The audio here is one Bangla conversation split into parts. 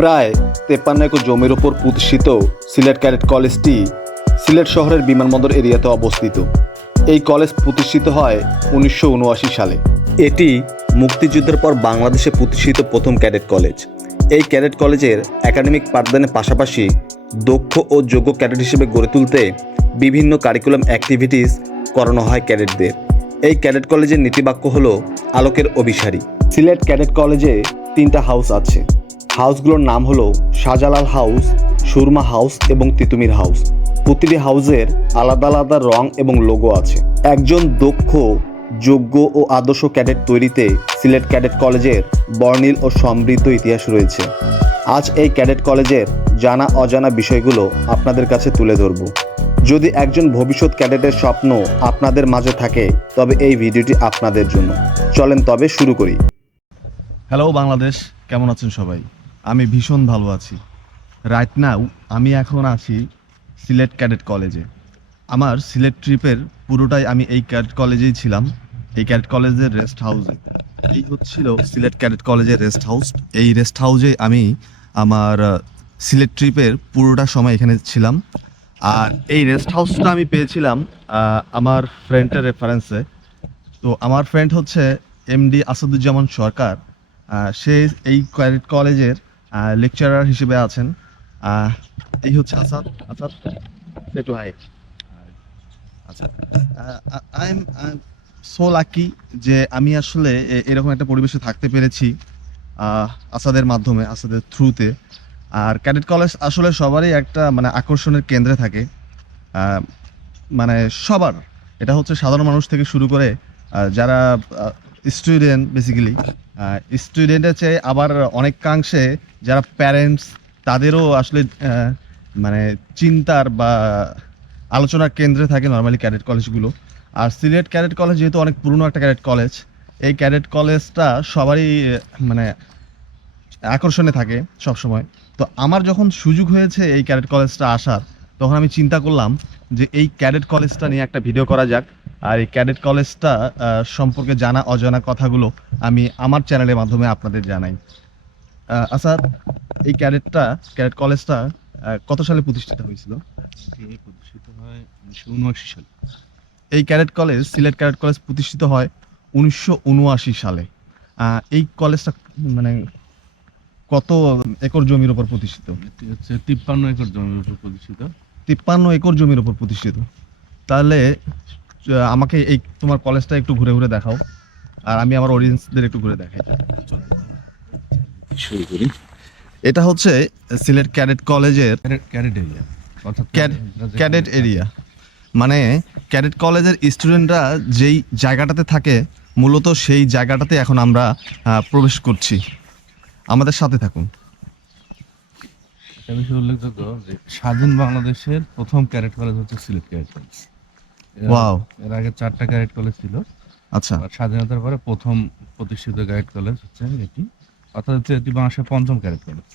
প্রায় তেপ্পান্ন একর জমির ওপর প্রতিষ্ঠিত সিলেট ক্যাডেট কলেজটি সিলেট শহরের বিমানবন্দর এরিয়াতে অবস্থিত। এই কলেজ প্রতিষ্ঠিত হয় উনিশশো উনআশি সালে। এটি মুক্তিযুদ্ধের পর বাংলাদেশে প্রতিষ্ঠিত প্রথম ক্যাডেট কলেজ। এই ক্যাডেট কলেজের একাডেমিক পাঠদানের পাশাপাশি দক্ষ ও যোগ্য ক্যাডেট হিসেবে গড়ে তুলতে বিভিন্ন কারিকুলাম অ্যাক্টিভিটিস করানো হয় ক্যাডেটদের। এই ক্যাডেট কলেজের নীতিবাক্য হলো আলোকের অভিসারী। সিলেট ক্যাডেট কলেজে তিনটা হাউস আছে। হাউসগুলোর নাম হলো শাহজালাল হাউস, সুরমা হাউস এবং তিতুমির হাউস। প্রতিটি হাউসের আলাদা আলাদা রং এবং লোগো আছে। একজন দক্ষ, যোগ্য ও আদর্শ ক্যাডেট তৈরিতে সিলেট ক্যাডেট কলেজের বর্ণিল ও সমৃদ্ধ ইতিহাস রয়েছে। আজ এই ক্যাডেট কলেজের জানা অজানা বিষয়গুলো আপনাদের কাছে তুলে ধরব। যদি একজন ভবিষ্যৎ ক্যাডেটের স্বপ্ন আপনাদের মাঝে থাকে, তবে এই ভিডিওটি আপনাদের জন্য। চলেন তবে শুরু করি। হ্যালো বাংলাদেশ কেমন আছেন সবাই? আমি ভীষণ ভালো আছি। রাইট নাও আমি এখন আছি সিলেট ক্যাডেট কলেজে। আমার সিলেট ট্রিপের পুরোটাই আমি এই ক্যাডেট কলেজেই ছিলাম। এই ক্যাডেট কলেজের রেস্ট হাউসে এই হচ্ছিল সিলেট ক্যাডেট কলেজের রেস্ট হাউস এই রেস্ট হাউসে আমি আমার সিলেট ট্রিপের পুরোটা সময় এখানে ছিলাম। আর এই রেস্ট হাউসটা আমি পেয়েছিলাম আমার ফ্রেন্ডের রেফারেন্সে তো আমার ফ্রেন্ড হচ্ছে এমডি আসাদুজ্জামান সরকার। সে এই ক্যাডেট কলেজের লেকচারার হিসেবে আছেন। এই হচ্ছে আসাদ। আসাদ? একটু হাই আচ্ছা। আই এম সো লাকি যে আমি আসলে এরকম একটা পরিবেশে থাকতে পেরেছি আসাদের মাধ্যমে আসাদের থ্রুতে আর ক্যাডেট কলেজ আসলে সবারই একটা মানে আকর্ষণের কেন্দ্রে থাকে। মানে সবার। এটা হচ্ছে সাধারণ মানুষ থেকে শুরু করে যারা স্টুডেন্ট বেসিক্যালি স্টুডেন্টের চেয়ে আবার অনেকাংশে যারা প্যারেন্টস তাদেরও আসলে মানে চিন্তার বা আলোচনার কেন্দ্রে থাকে নর্মালি ক্যাডেট কলেজগুলো আর সিলেট ক্যাডেট কলেজ যেহেতু অনেক পুরনো একটা ক্যাডেট কলেজ এই ক্যাডেট কলেজটা সবারই মানে আকর্ষণে থাকে সব সময় তো আমার যখন সুযোগ হয়েছে এই ক্যাডেট কলেজটা আসার, তখন আমি চিন্তা করলাম যে এই ক্যাডেট কলেজটা নিয়ে একটা ভিডিও করা যাক। আর এই ক্যাডেট কলেজটা সম্পর্কে জানা অজানা কথাগুলো আমি আমার চ্যানেলের মাধ্যমে আপনাদের জানাই। আচ্ছা এই ক্যাডেটটা ক্যাডেট কলেজটা কত সালে প্রতিষ্ঠিত হয়েছিল? প্রতিষ্ঠিত হয় উনিশশো উনআশি সালে। এই cadet college Sylhet cadet college প্রতিষ্ঠিত হয় উনিশশো উনআশি সালে। এই কলেজটা মানে কত একর জমির উপর প্রতিষ্ঠিত? হচ্ছে তিপ্পান্ন একর জমির উপর প্রতিষ্ঠিত। তিপ্পান্ন একর জমির উপর প্রতিষ্ঠিত। তাহলে আমাকে এই তোমার কলেজটা একটু ঘুরে ঘুরে দেখাও। আর আমি আমার অডিয়েন্সদের একটু ঘুরে দেখাই। শুরু করি। এটা হচ্ছে সিলেট ক্যাডেট কলেজের ক্যারেট এরিয়া অর্থাৎ ক্যাড- ক্যাডেট এরিয়া মানে ক্যাডেট কলেজের স্টুডেন্টরা যেই জায়গাটাতে থাকে মূলত সেই জায়গাটাতে এখন আমরা প্রবেশ করছি। আমাদের সাথে থাকুন। একটা বিষয় উল্লেখযোগ্য যে স্বাধীন বাংলাদেশের প্রথম ক্যারেট কলেজ হচ্ছে সিলেট ক্যারেট কলেজ। Wow. এর আগে চারটা ক্যারেট কলেজ ছিল। আচ্ছা। স্বাধীনতার পরে প্রথম প্রতিষ্ঠিত ক্যারেট কলেজ হচ্ছে এটি। অর্থাৎ হচ্ছে এটি বাংলাদেশের পঞ্চম ক্যারেট কলেজ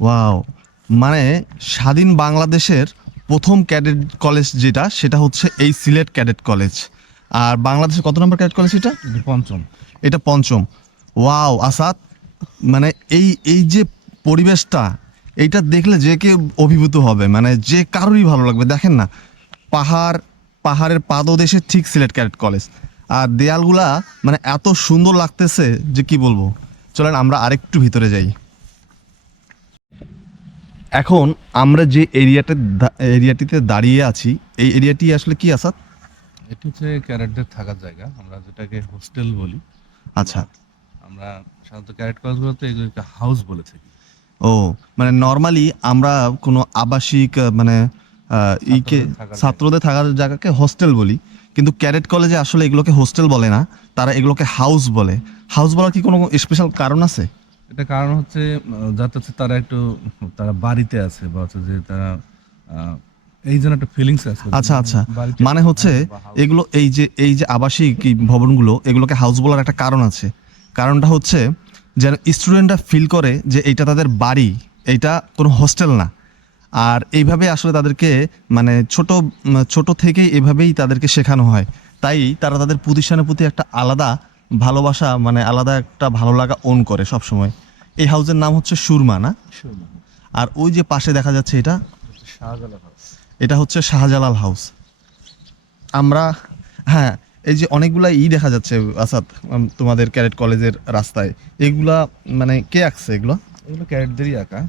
ওয়াও মানে স্বাধীন বাংলাদেশের প্রথম ক্যাডেট কলেজ যেটা সেটা হচ্ছে এই সিলেট ক্যাডেট কলেজ আর বাংলাদেশের কত নম্বর ক্যাডেট কলেজ এটা? পঞ্চম। এটা পঞ্চম। ওয়াও আসাদ। মানে এই এই যে পরিবেশটা এইটা দেখলে যে কেউ অভিভূত হবে। মানে যে কারোরই ভালো লাগবে। দেখেন না পাহাড় পাহাড়ের পাদদেশে ঠিক সিলেট ক্যাডেট কলেজ। আর দেয়ালগুলা মানে এত সুন্দর লাগতেছে যে কি বলব? চলেন আমরা আরেকটু ভিতরে যাই। এখন আমরা যে এরিয়াতে এরিয়াটিতে দাঁড়িয়ে আছি এই এরিয়াটি আসলে কি আসাদ? এটি হচ্ছে ক্যারেটদের থাকার জায়গা। আমরা যেটাকে হোস্টেল বলি। আচ্ছা। আমরা সাধারণত ক্যারেট কলেজগুলোতে এগুলোকে হাউস বলে থাকি। ও মানে নর্মালি আমরা কোনো আবাসিক মানে ইকে ছাত্রদের থাকার ছাত্রদের থাকার জায়গাকে হোস্টেল বলি। কিন্তু ক্যাডেট কলেজে আসলে এগুলোকে হোস্টেল বলে না তারা এগুলোকে হাউস বলে। হাউস বলার কি কোনো স্পেশাল কারণ আছে? এটা কারণ হচ্ছে যাতে হচ্ছে তারা একটু তারা বাড়িতে আছে বা হচ্ছে যে তারা এই জন্য একটা ফিলিংস আছে। আচ্ছা আচ্ছা। মানে হচ্ছে এগুলো এই যে এই যে আবাসিক ভবনগুলো এগুলোকে হাউস বলার একটা কারণ আছে। কারণটা হচ্ছে যেন স্টুডেন্টরা ফিল করে যে এইটা তাদের বাড়ি এইটা কোনো হোস্টেল না। আর এইভাবে আসলে তাদেরকে মানে ছোট ছোট থেকেই এভাবেই তাদেরকে শেখানো হয়। তাই তারা তাদের প্রতিষ্ঠানের প্রতি একটা আলাদা ভালোবাসা মানে আলাদা একটা ভালো লাগা ওন করে সব সময় এই হাউসের নাম হচ্ছে সুরমা না? আর ওই যে পাশে দেখা যাচ্ছে এটা এটা হচ্ছে শাহজালাল হাউস আমরা হ্যাঁ এই যে অনেকগুলা ই দেখা যাচ্ছে আসাদ তোমাদের ক্যারেট কলেজের রাস্তায়। এগুলা মানে কে আঁকছে এগুলো? এগুলো ক্যারেটদেরই আঁকা।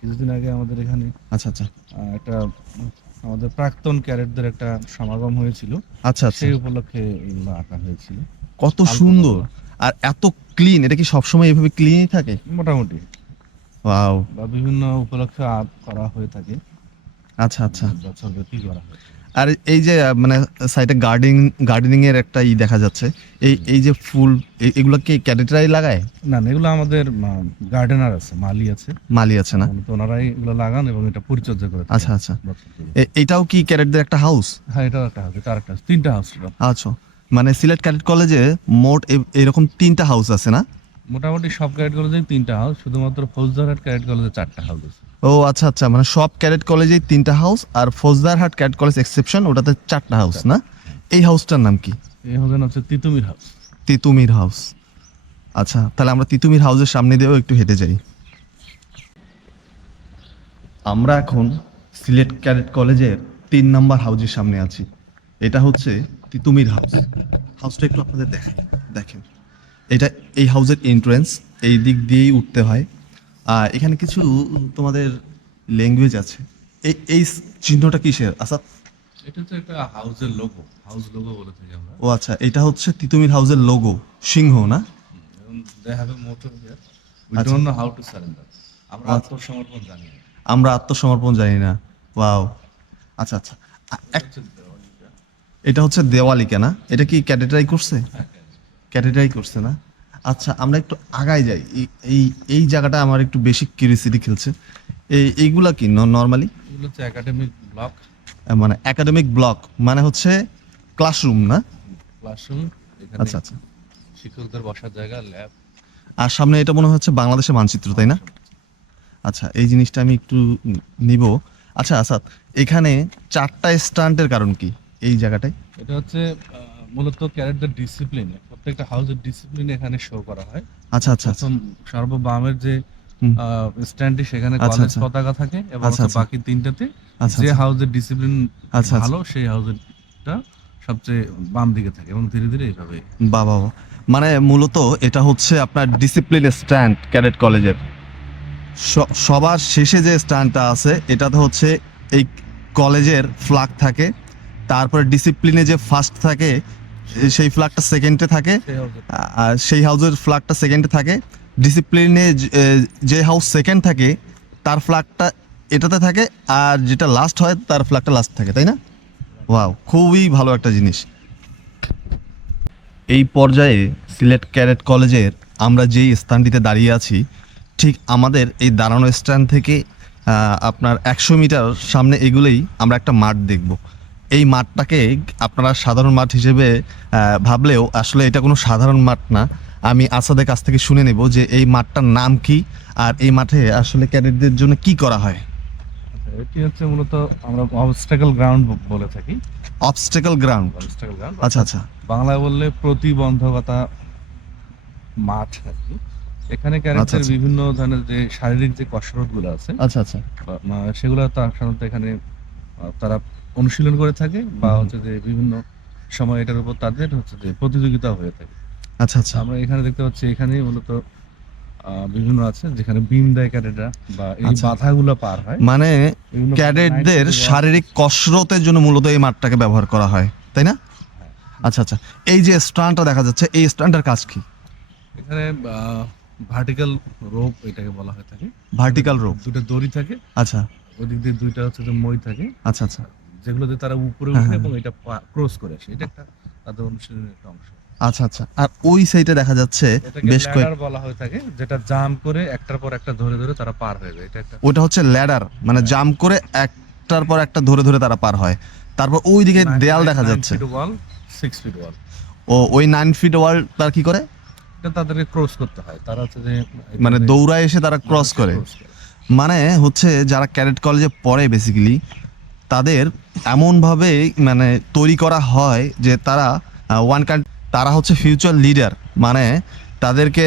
কিছুদিন আগে আমাদের এখানে আচ্ছা আচ্ছা। একটা আমাদের প্রাক্তন ক্যারেটদের একটা সমাগম হয়েছিল। আচ্ছা আচ্ছা। সেই উপলক্ষে এগুলো আঁকা হয়েছিল। কত সুন্দর। আর এত ক্লিন এটা কি সবসময় এভাবে ক্লিনই থাকে? মোটামুটি। ওয়াও বা বিভিন্ন উপলক্ষে আপ করা হয়ে থাকে। আচ্ছা আচ্ছা। বছর করা হয় আর এই যে মানে সাইডে গার্ডেন গার্ডেনিং এর একটা ই দেখা যাচ্ছে। এই এই যে ফুল এগুলো কি ক্যাডেটরাই লাগায়? না না এগুলো আমাদের গার্ডেনার আছে মালি আছে। মালি আছে না? তো ওনারাই এগুলো লাগান এবং এটা পরিচর্যা করে আচ্ছা আচ্ছা। এটাও কি ক্যাডেটদের একটা হাউস হ্যাঁ এটাও একটা হাউস এটা আরেকটা তিনটা হাউস আচ্ছা। মানে সিলেট ক্যাডেট কলেজে মোট এরকম তিনটা হাউস আছে না? মোটামুটি সব ক্যারেট কলেজে তিনটা হাউস শুধুমাত্র ফৌজদারহাট ক্যারেট কলেজে চারটা হাউস আছে। ও আচ্ছা আচ্ছা মানে সব ক্যাডেট কলেজেই তিনটা হাউস আর ফৌজদারহাট ক্যাডেট কলেজ এক্সেপশন ওটাতে চারটা হাউস না? এই হাউসটার নাম কি? এই হাউসের নাম হচ্ছে তিতুমির হাউস। তিতুমির হাউস। আচ্ছা তাহলে আমরা তিতুমির হাউসের সামনে দিয়েও একটু হেঁটে যাই। আমরা এখন সিলেট ক্যাডেট কলেজের তিন নাম্বার হাউসের সামনে আছি। এটা হচ্ছে তিতুমির হাউস। হাউসটা একটু আপনাদের দেখাই দেখেন। এটা এই হাউসের এন্ট্রেন্স এই দিক দিয়েই উঠতে হয়। এখানে কিছু তোমাদের ল্যাঙ্গুয়েজ আছে। এই এই চিহ্নটা কিসের আচ্ছা এটা তো একটা হাউজের লোগো হাউস লোগো বলে থাকি আমরা। ও আচ্ছা এটা হচ্ছে তিতুমির হাউজের লোগো সিংহ না? They have a motto here we আচ্ছা। Don't know how to surrender আমরা আত্মসমর্পণ জানি না। আমরা আত্মসমর্পণ জানি না। ওয়াও আচ্ছা আচ্ছা। এটা হচ্ছে দেওয়ালিকা। না? এটা কি ক্যাডেটাই করছে? ক্যাডেটাই করছে না? আচ্ছা আমরা একটু আগায় যাই। এই- এই জায়গাটা আমার একটু বেশি কিউরিসিটি খেলছে। এই এইগুলা কি নর্মালি এগুলো হচ্ছে একাডেমিক ব্লক মানে একাডেমিক ব্লক মানে হচ্ছে ক্লাসরুম না? ক্লাসরুম আচ্ছা আচ্ছা। শিক্ষকদের বসার জায়গা ল্যাব আর সামনে এটা মনে হচ্ছে বাংলাদেশের মানচিত্র তাই না? আচ্ছা এই জিনিসটা আমি একটু নিব। আচ্ছা আসাদ এখানে চারটা স্টান্টের কারণ কি এই জায়গাটায়? এটা হচ্ছে মূলত ক্যারেক্টার ডিসিপ্লিন প্রত্যেকটা হাউসের ডিসিপ্লিন এখানে শো করা হয় আচ্ছা আচ্ছা আচ্ছা প্রথম সর্ববামের যে হুম। স্ট্যান্ডটি সেখানে আচ্ছা, কলেজ আচ্ছা। পতাকা থাকে এবং আচ্ছা, আচ্ছা। বাকি তিনটাতে আচ্ছা, যে আচ্ছা। হাউসের ডিসিপ্লিন আচ্ছা, আচ্ছা। ভালো সেই হাউসেরটা সবচেয়ে বাম দিকে থাকে এবং ধীরে ধীরে এইভাবে বা বাবা মানে মূলত এটা হচ্ছে আপনার ডিসিপ্লিন স্ট্যান্ড ক্যাডেট কলেজের সবার শেষে যে স্ট্যান্ডটা আছে এটাতে হচ্ছে এই কলেজের ফ্ল্যাগ থাকে তারপরে ডিসিপ্লিনে যে ফার্স্ট থাকে সেই ফ্ল্যাগটা সেকেন্ডে থাকে। আর সেই হাউসের ফ্ল্যাগটা সেকেন্ডে থাকে। ডিসিপ্লিনে যে- হাউস সেকেন্ড থাকে তার ফ্ল্যাগটা এটাতে থাকে আর যেটা লাস্ট হয় তার ফ্ল্যাগটা লাস্ট থাকে তাই না? ওয়াও খুবই ভালো একটা জিনিস। এই পর্যায়ে সিলেট ক্যাডেট কলেজের আমরা যেই স্থানটিতে দাঁড়িয়ে আছি ঠিক আমাদের এই দাঁড়ানো স্ট্যান্ড থেকে আপনার একশো মিটার সামনে এগুলোই আমরা একটা মাঠ দেখব। এই মাঠটাকে আপনারা সাধারণ মাঠ হিসেবে ভাবলেও আসলে এটা কোনো সাধারণ মাঠ না। আমি আসাদের কাছ থেকে শুনে নেব যে এই মাঠটার নাম কি আর এই মাঠে আসলে ক্যাডেটদের জন্য কি করা হয়। আচ্ছা, এটি হচ্ছে মূলত আমরা অবস্টাকল গ্রাউন্ড বলে থাকি। অবস্টেকল গ্রাউন্ড অবস্টাকল গ্রাউন্ড আচ্ছা আচ্ছা। বাংলায় বললে প্রতিবন্ধকতা মাঠ আর কি। এখানে ক্যারেক্টার আচ্ছা। বিভিন্ন ধরনের যে শারীরিক যে কসরতগুলো আছে আচ্ছা আচ্ছা। সেগুলো সাধারণত এখানে তারা অনুশীলন করে থাকে বা হচ্ছে যে বিভিন্ন সময় এটার উপর তাদের হচ্ছে যে প্রতিযোগিতা হয়ে থাকে। আচ্ছা আচ্ছা। আমরা এখানে দেখতে পাচ্ছি এখানে মূলত বিভিন্ন আছে যেখানে বিম দেয় ক্যাডেটরা বা এই আচ্ছা। বাধাগুলো পার হয়। মানে ক্যাডেটদের শারীরিক কসরতের জন্য মূলত এই মাঠটাকে ব্যবহার করা হয় তাই না? আচ্ছা আচ্ছা। এই যে স্ট্যান্ডটা দেখা যাচ্ছে এই স্ট্যান্ডের কাজ কি? এখানে ভার্টিক্যাল রোপ এটাকে বলা হয়ে থাকে। ভার্টিক্যাল রোপ দুটো দড়ি থাকে। আচ্ছা। ওদিক দিয়ে দুইটা হচ্ছে যে মই থাকে। আচ্ছা আচ্ছা। যেগুলোতে তারা উপরে হ্যাঁ, উঠে হ্যাঁ। এবং এটা ক্রস করে আসে। এটা একটা তাদের অনুশীলনের একটা অংশ। আচ্ছা আচ্ছা। আর ওই সাইডে দেখা যাচ্ছে বেশ কয়েক বলা হয়ে থাকে যেটা জাম্প করে একটার পর একটা ধরে ধরে তারা পার হয়ে যায়। এটা একটা ওটা হচ্ছে ল্যাডার মানে জাম্প করে একটার পর একটা ধরে ধরে তারা পার হয়। তারপর ওই দিকে দেয়াল দেখা যাচ্ছে। ওয়াল সিক্স ফিট ওয়াল ও ওই নাইন ফিট ওয়াল তার কি করে? এটা তাদেরকে ক্রস করতে হয়। তারা হচ্ছে যে মানে দৌড়ায় এসে তারা ক্রস করে। মানে হচ্ছে যারা ক্যাডেট কলেজে পড়ে বেসিক্যালি তাদের এমনভাবে মানে তৈরি করা হয় যে তারা ওয়ান কান্ট তারা হচ্ছে ফিউচার লিডার মানে তাদেরকে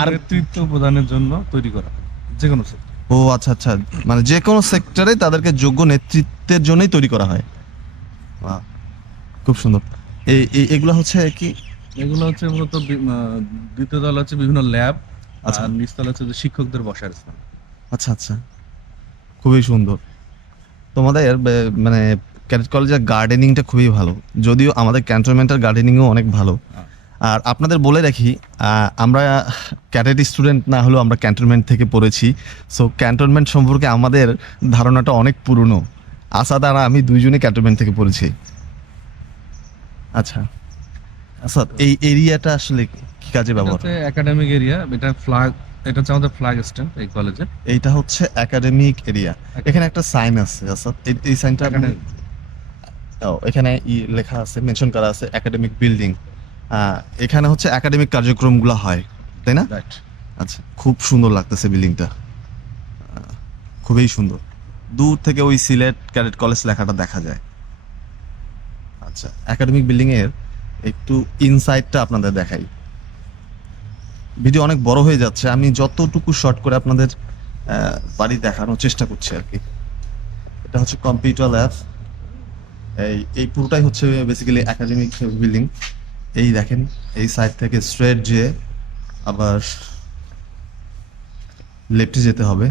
আর নেতৃত্ব প্রদানের জন্য তৈরি করা যে কোনো ও আচ্ছা আচ্ছা মানে যে কোনো সেক্টরে তাদেরকে যোগ্য নেতৃত্বের জন্যই তৈরি করা হয়। বাহ, খুব সুন্দর। এই এগুলো হচ্ছে কি? এগুলো হচ্ছে মূলত দ্বিতীয় তলা হচ্ছে বিভিন্ন ল্যাব আচ্ছা। আর নিচতলা হচ্ছে যে শিক্ষকদের বসার স্থান। আচ্ছা আচ্ছা খুবই সুন্দর। তোমাদের মানে ক্যাডেট কলেজের গার্ডেনিংটা খুবই ভালো। যদিও আমাদের ক্যান্টনমেন্টের গার্ডেনিংও অনেক ভালো। আর আপনাদের বলে রাখি আমরা ক্যাডেট স্টুডেন্ট না হলেও আমরা ক্যান্টনমেন্ট থেকে পড়েছি। সো, ক্যান্টনমেন্ট সম্পর্কে আমাদের ধারণাটা অনেক পুরনো। আসাদ আর আমি দুইজনে ক্যান্টনমেন্ট থেকে পড়েছি। আচ্ছা। আসাদ এই এরিয়াটা আসলে কি কাজে ব্যবহার একাডেমিক এরিয়া এটা ফ্ল্যাগ এটা হচ্ছে আমাদের ফ্ল্যাগ স্ট্যান্ড এই কলেজে এইটা হচ্ছে একাডেমিক এরিয়া এখানে একটা সাইন আছে এই- সাইনটা ও এখানে ই লেখা আছে মেনশন করা আছে একাডেমিক বিল্ডিং এখানে হচ্ছে একাডেমিক কার্যক্রমগুলো হয় তাই না? রাইট আচ্ছা খুব সুন্দর লাগতেছে বিল্ডিংটা খুবই সুন্দর। দূর থেকে ওই সিলেট ক্যাডেট কলেজ লেখাটা দেখা যায়। আচ্ছা একাডেমিক বিল্ডিং এর একটু ইনসাইডটা আপনাদের দেখাই। ভিডিও অনেক বড় হয়ে যাচ্ছে। আমি যতটুকু শর্ট করে আপনাদের বাড়ি দেখানোর চেষ্টা করছি আর কি। এটা হচ্ছে কম্পিউটার ল্যাব এই এই পুরোটাই হচ্ছে বেসিক্যালি একাডেমিক বিল্ডিং এই দেখেন, এই সাইড থেকে স্ট্রেট যে আবার লেফটে যেতে হবে।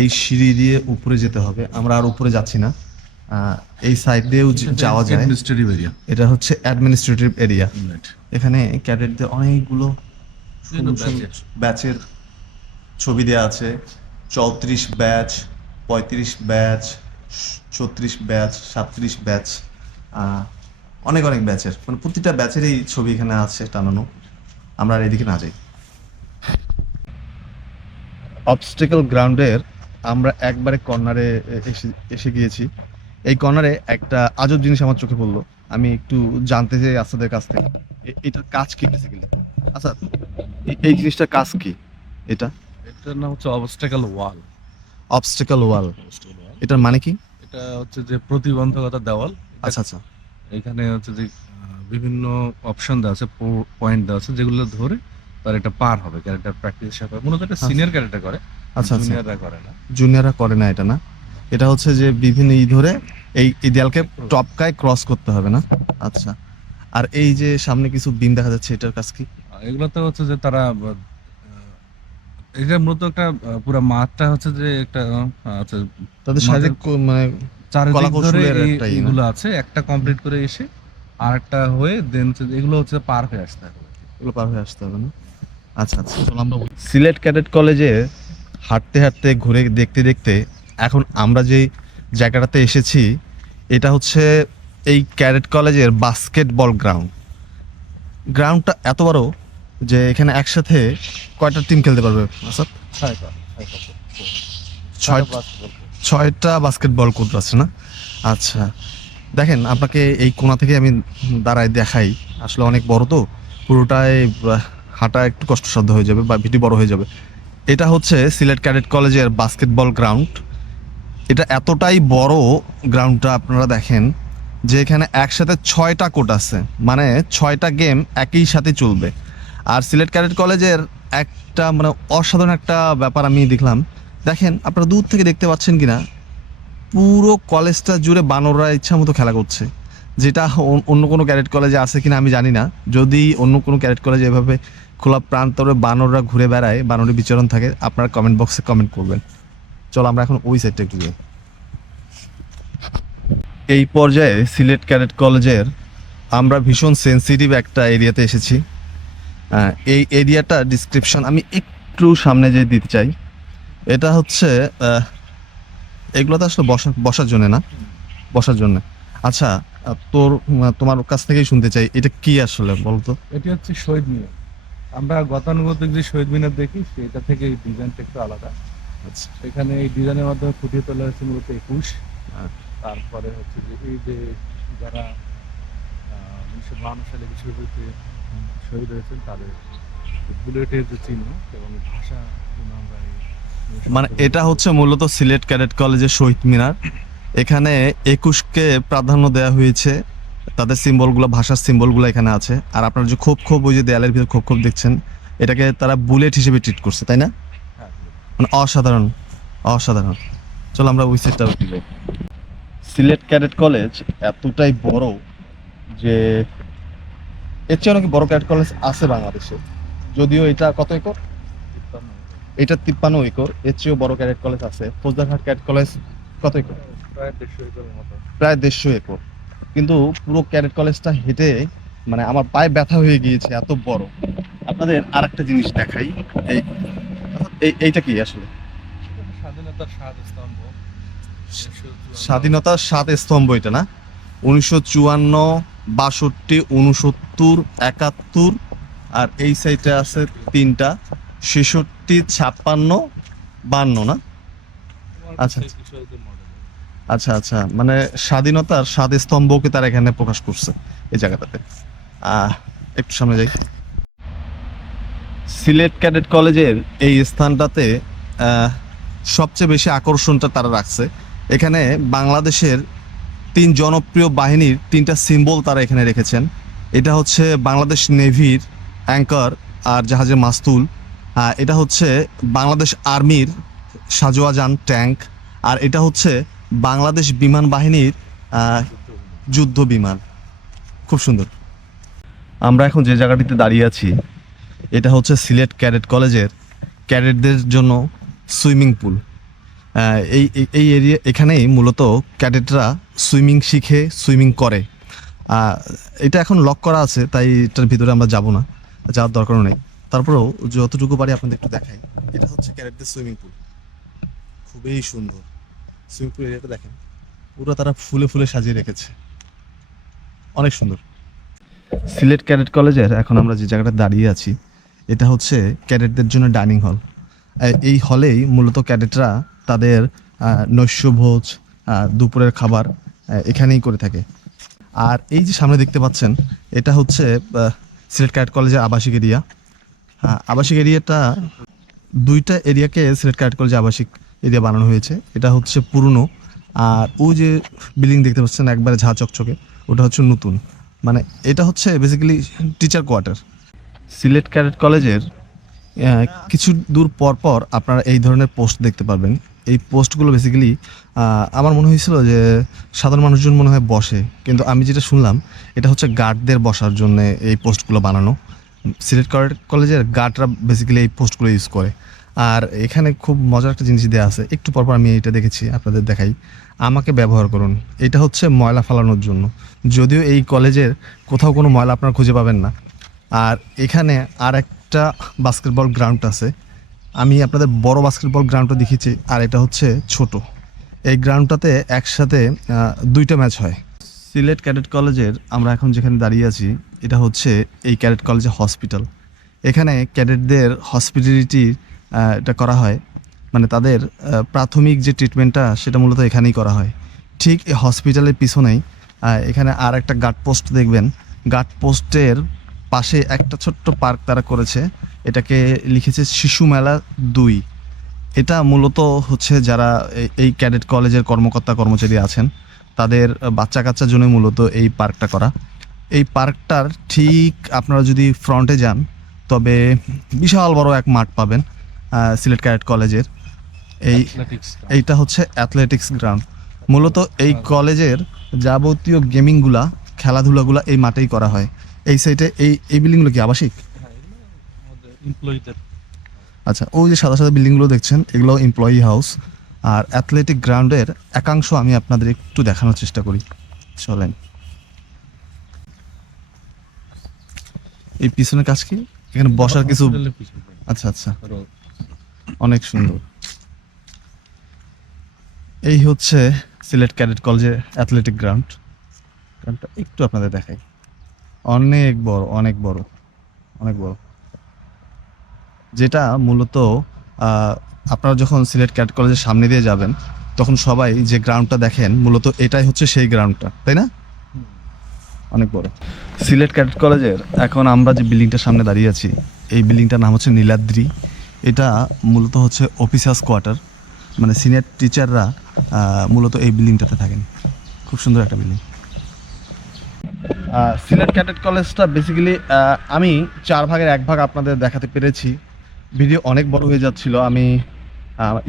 এই সিঁড়ি দিয়ে উপরে যেতে হবে। আমরা আর উপরে যাচ্ছি না। এই সাইড দিয়েও যাওয়া যায়। অ্যাডমিনিস্ট্রেটিভ এরিয়া এটা হচ্ছে অ্যাডমিনিস্ট্রেটিভ এরিয়া এখানে ক্যাডেটদের অনেকগুলো। ব্যাচের ছবি দেওয়া আছে। চৌত্রিশ ব্যাচ পঁয়ত্রিশ ব্যাচ ছত্রিশ ব্যাচ সাতত্রিশ ব্যাচ অনেক অনেক ব্যাচের মানে প্রতিটা ব্যাচেরই ছবি এখানে আছে টানানো। আমরা আর এদিকে না যাই। অবস্টেকল গ্রাউন্ডের আমরা একবারে কর্নারে এসে এসে গিয়েছি। এই কর্নারে একটা আজব জিনিস আমার চোখে পড়ল। আমি একটু জানতে চাই আসাদের কাছ থেকে। এ- এটার কাজ কি বেসিক্যালি আচ্ছা এই জিনিসটার কাজ কি? এটা? এটার নাম হচ্ছে অবস্টাকেল ওয়াল অবস্টেকল ওয়াল এটার মানে কি? এটা হচ্ছে যে প্রতিবন্ধকতা দেওয়াল। আচ্ছা আচ্ছা। এখানে হচ্ছে যে বিভিন্ন অপশন দেওয়া আছে পয়েন্ট দেওয়া আছে যেগুলো ধরে তার এটা পার হবে ক্যারেক্টার প্র্যাকটিস হিসাবে মূলত এটা সিনিয়র ক্যারেক্টার করে আচ্ছা আচ্ছা। জুনিয়ররা করে না। জুনিয়ররা করে না এটা না? এটা হচ্ছে যে বিভিন্ন ই ধরে এই এই দেয়ালকে টপকায় ক্রস করতে হবে না? আচ্ছা। আর এই যে সামনে কিছু বিম দেখা যাচ্ছে এটার কাজ কি? আর এগুলোতে হচ্ছে যে তারা এটা মূলত একটা পুরো মাঠটা হচ্ছে যে একটা আহ, হচ্ছে তাদের শারীরিক কো- মানে চারিদিক ধরে? এগুলো আছে একটা কমপ্লিট করে এসে আর একটা হয়ে দেন এগুলো হচ্ছে পার হয়ে আসতে হবে। এগুলো পার হয়ে আসতে হবে না? আচ্ছা আচ্ছা চলো আমরা সিলেট ক্যাডেট কলেজে হাঁটতে হাঁটতে ঘুরে দেখতে দেখতে এখন আমরা যে জায়গাটাতে এসেছি এটা হচ্ছে এই ক্যাডেট কলেজের বাস্কেটবল গ্রাউন্ড গ্রাউন্ডটা এত বড় যে এখানে একসাথে কয়টা টিম খেলতে পারবে আসাদ? ছয় ছয়টা বাস্কেটবল কোর্ট আছে না? আচ্ছা। দেখেন আপনাকে এই কোণা থেকে আমি দাঁড়ায় দেখাই। আসলে অনেক বড় তো। পুরোটাই হাঁটা একটু কষ্টসাধ্য হয়ে যাবে বা ভিটি বড় হয়ে যাবে। এটা হচ্ছে সিলেট ক্যাডেট কলেজের বাস্কেটবল গ্রাউন্ড এটা এতটাই বড় গ্রাউন্ডটা আপনারা দেখেন যে এখানে একসাথে ছয়টা কোর্ট আছে। মানে ছয়টা গেম একই সাথে চলবে। আর সিলেট ক্যাডেট কলেজের একটা মানে অসাধারণ একটা ব্যাপার আমি দেখলাম। দেখেন আপনারা দূর থেকে দেখতে পাচ্ছেন কিনা, পুরো কলেজটা জুড়ে বানররা ইচ্ছা মতো খেলা করছে। যেটা অন্য কোনো ক্যাডেট কলেজে আছে কিনা আমি জানি না। যদি অন্য কোনো ক্যাডেট কলেজে এভাবে খোলা প্রান্তরে বানররা ঘুরে বেড়ায়, বানরের বিচরণ থাকে, আপনারা কমেন্ট বক্সে কমেন্ট করবেন। চলো আমরা এখন ওই সাইডটা একটু যাই। এই পর্যায়ে সিলেট ক্যাডেট কলেজের আমরা ভীষণ সেন্সিটিভ একটা এরিয়াতে এসেছি। এই এরিয়াটা ডিসক্রিপশন আমি একটু সামনে যে দিতে চাই। এটা হচ্ছে এগুলো তো আসলে বসা, বসার জন্য না, বসার জন্য। আচ্ছা তোর, তোমার কাছ থেকেই শুনতে চাই, এটা কি আসলে বলতো? এটি হচ্ছে শহীদ মিনার। আমরা গতানুগতিক যে শহীদ মিনার দেখি, সেটা থেকে ডিজাইনটা একটু আলাদা। আচ্ছা সেখানে এই ডিজাইনের মাধ্যমে ফুটিয়ে তোলা হয়েছে মূলত একুশ। তারপরে হচ্ছে যে এই যে যারা উনিশশো বাহান্ন সালে বিশ্বযুদ্ধে শহীদ হয়েছেন তাদের বুলেটের যে চিহ্ন এবং ভাষা আমরা মানে এটা হচ্ছে মূলত সিলেট ক্যাডেট কলেজের শহীদ মিনার। এখানে একুশকে প্রাধান্য দেওয়া হয়েছে। তাদের সিম্বলগুলো ভাষার সিম্বলগুলো এখানে আছে। আর আপনারা যে খোপ খোপ ওই যে দেয়ালের ভিতর খোপ খোপ দেখছেন এটাকে তারা বুলেট হিসেবে ট্রিট করছে তাই না? মানে অসাধারণ অসাধারণ। চলো আমরা ওই সাইডটা উঠি সিলেট ক্যাডেট কলেজ এতটাই বড় যে এর চেয়ে অনেক বড় ক্যাডেট কলেজ আছে বাংলাদেশে। যদিও এটা কত একর? এটা তিপ্পান্ন একর। এর চেয়েও বড় ক্যাডেট কলেজ আছে। ফৌজদারহাট ক্যাডেট কলেজ কত একর? প্রায় দেড়শো একরের মতো। প্রায় দেড়শো একর। কিন্তু পুরো ক্যাডেট কলেজটা হেঁটে মানে আমার পায়ে ব্যথা হয়ে গিয়েছে এত বড়। আপনাদের আর একটা জিনিস দেখাই। এই- এইটা কি আসলে? স্বাধীনতার স্বাদ স্তম্ভ। স্বাধীনতার সাত স্তম্ভ এটা না? উনিশশো চুয়ান্ন বাষট্টি উনসত্তর একাত্তর আর এই সাইডে আছে তিনটা। ছেষট্টি ছাপ্পান্ন বান্ন না? আচ্ছা, মডেল আচ্ছা আচ্ছা মানে স্বাধীনতার সাত স্তম্ভকে তারা এখানে প্রকাশ করছে এই জায়গাটাতে। আহ একটু সামনে যাই। সিলেট ক্যাডেট কলেজের এই স্থানটাতে সবচেয়ে বেশি আকর্ষণটা তারা রাখছে। এখানে বাংলাদেশের তিন জনপ্রিয় বাহিনীর তিনটা সিম্বল তারা এখানে রেখেছেন। এটা হচ্ছে বাংলাদেশ নেভির অ্যাঙ্কার আর জাহাজের মাস্তুল। এটা হচ্ছে বাংলাদেশ আর্মির সাজোয়াজান ট্যাঙ্ক। আর এটা হচ্ছে বাংলাদেশ বিমান বাহিনীর যুদ্ধ বিমান। খুব সুন্দর। আমরা এখন যে জায়গাটিতে দাঁড়িয়ে আছি এটা হচ্ছে সিলেট ক্যাডেট কলেজের ক্যাডেটদের জন্য সুইমিং পুল। এই, এই- এরিয়া, এখানেই মূলত ক্যাডেটরা সুইমিং শিখে, সুইমিং করে। এটা এখন লক করা আছে, তাই এটার ভিতরে আমরা যাব না। যাওয়ার দরকারও নেই। তারপরেও যতটুকু পারি আপনাদের একটু দেখাই। এটা হচ্ছে ক্যাডেটদের সুইমিং পুল। খুবই সুন্দর। সুইমিং পুল এরিয়াটা দেখেন। পুরো তারা ফুলে ফুলে সাজিয়ে রেখেছে। অনেক সুন্দর। সিলেট ক্যাডেট কলেজের এখন আমরা যে জায়গাটা দাঁড়িয়ে আছি, এটা হচ্ছে ক্যাডেটদের জন্য ডাইনিং হল। এই হলেই মূলত ক্যাডেটরা তাদের নৈশভোজ দুপুরের খাবার এখানেই করে থাকে। আর এই যে সামনে দেখতে পাচ্ছেন, এটা হচ্ছে সিলেট ক্যাডেট কলেজের আবাসিক এরিয়া। আবাসিক এরিয়াটা, দুইটা এরিয়াকে সিলেট ক্যাডেট কলেজে আবাসিক এরিয়া বানানো হয়েছে। এটা হচ্ছে পুরনো। আর ওই যে বিল্ডিং দেখতে পাচ্ছেন, একবারে ঝা চকচকে, ওটা হচ্ছে নতুন। মানে এটা হচ্ছে basically teacher quarter Sylhet cadet কলেজের কিছু দূর পর পর আপনারা এই ধরনের পোস্ট দেখতে পারবেন। এই পোস্টগুলো বেসিক্যালি আমার মনে হয়েছিল যে সাধারণ মানুষজন মনে হয় বসে, কিন্তু আমি যেটা শুনলাম, এটা হচ্ছে গার্ডদের বসার জন্য এই পোস্টগুলো বানানো। সিলেট কলেজের গার্ডরা বেসিক্যালি এই পোস্টগুলো ইউজ করে। আর এখানে খুব মজার একটা জিনিস দেওয়া আছে, একটু পরপর আমি এটা দেখেছি, আপনাদের দেখাই। আমাকে ব্যবহার করুন। এটা হচ্ছে ময়লা ফালানোর জন্য। যদিও এই কলেজের কোথাও কোনো ময়লা আপনারা খুঁজে পাবেন না। আর এখানে আর একটা বাস্কেটবল গ্রাউন্ড আছে। আমি আপনাদের বড় বাস্কেটবল গ্রাউন্ডটা দেখিয়েছি, আর এটা হচ্ছে ছোট। এই গ্রাউন্ডটাতে একসাথে দুইটা ম্যাচ হয়। সিলেট ক্যাডেট কলেজের আমরা এখন যেখানে দাঁড়িয়ে আছি, এটা হচ্ছে এই ক্যাডেট কলেজের হসপিটাল এখানে ক্যাডেটদের হসপিটালিটি এটা করা হয়। মানে তাদের প্রাথমিক যে ট্রিটমেন্টটা সেটা মূলত এখানেই করা হয়। ঠিক এই হসপিটালের পিছনেই এখানে আর একটা গার্ড পোস্ট দেখবেন। গার্ড পোস্টের পাশে একটা ছোট্ট পার্ক তারা করেছে। এটাকে লিখেছে শিশু মেলা দুই। এটা মূলত হচ্ছে যারা এই- ক্যাডেট কলেজের কর্মকর্তা, কর্মচারী আছেন, তাদের বাচ্চা কাচ্চার জন্য মূলত এই পার্কটা করা। এই পার্কটার ঠিক আপনারা যদি ফ্রন্টে যান, তবে বিশাল বড় এক মাঠ পাবেন সিলেট ক্যাডেট কলেজের এই এইটা হচ্ছে অ্যাথলেটিক্স গ্রাউন্ড মূলত এই কলেজের যাবতীয় গেমিংগুলা খেলাধুলাগুলা এই মাঠেই করা হয়। এই সাইডে এই এই বিল্ডিংগুলো কি আবাসিক? আচ্ছা ওই যে সাদা সাদা বিল্ডিংগুলো দেখছেন এগুলো এমপ্লয়ি হাউস আর অ্যাথলেটিক গ্রাউন্ডের একাংশ আমি আপনাদের একটু দেখানোর চেষ্টা করি। চলেন। এই পিছনের কাজ কি? এখানে বসার কিছু আচ্ছা আচ্ছা। অনেক সুন্দর। এই হচ্ছে সিলেট ক্যাডেট কলেজের অ্যাথলেটিক গ্রাউন্ড। গ্রাউন্ডটা একটু আপনাদের দেখাই। অনেক বড় অনেক বড় অনেক বড়। যেটা মূলত আপনারা যখন সিলেট ক্যাডেট কলেজের সামনে দিয়ে যাবেন, তখন সবাই যে গ্রাউন্ডটা দেখেন, মূলত এটাই হচ্ছে সেই গ্রাউন্ডটা, তাই না? অনেক বড়। সিলেট ক্যাডেট কলেজের এখন আমরা যে বিল্ডিংটার সামনে দাঁড়িয়ে আছি, এই বিল্ডিংটার নাম হচ্ছে নীলাদ্রি। এটা মূলত হচ্ছে অফিসার্স কোয়ার্টার। মানে সিনিয়র টিচাররা মূলত এই বিল্ডিংটাতে থাকেন। খুব সুন্দর একটা বিল্ডিং। সিলেট ক্যাডেট কলেজটা বেসিক্যালি আমি চার ভাগের এক ভাগ আপনাদের দেখাতে পেরেছি। ভিডিও অনেক বড় হয়ে যাচ্ছিল। আমি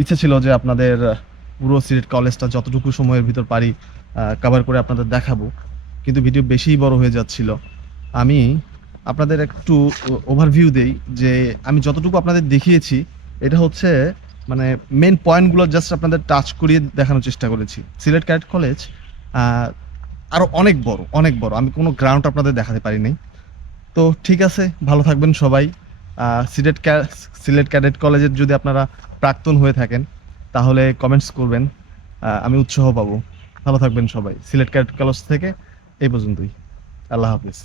ইচ্ছে ছিল যে আপনাদের পুরো সিলেট কলেজটা যতটুকু সময়ের ভিতর পারি কভার করে আপনাদের দেখাবো। কিন্তু ভিডিও বেশিই বড় হয়ে যাচ্ছিল। আমি আপনাদের একটু ওভারভিউ দেই যে আমি যতটুকু আপনাদের দেখিয়েছি, এটা হচ্ছে মানে মেন পয়েন্টগুলো জাস্ট আপনাদের টাচ করিয়ে দেখানোর চেষ্টা করেছি। সিলেট ক্যাডেট কলেজ আরও অনেক বড় অনেক বড়। আমি কোনো গ্রাউন্ড আপনাদের দেখাতে পারি নাই তো ঠিক আছে, ভালো থাকবেন সবাই। সিলেট সিলেট ক্যাডেট কলেজের যদি আপনারা প্রাক্তন হয়ে থাকেন, তাহলে কমেন্টস করবেন। আমি উৎসাহ পাবো। ভালো থাকবেন সবাই। সিলেট ক্যাডেট কলেজ থেকে এই পর্যন্তই। আল্লাহ হাফিজ।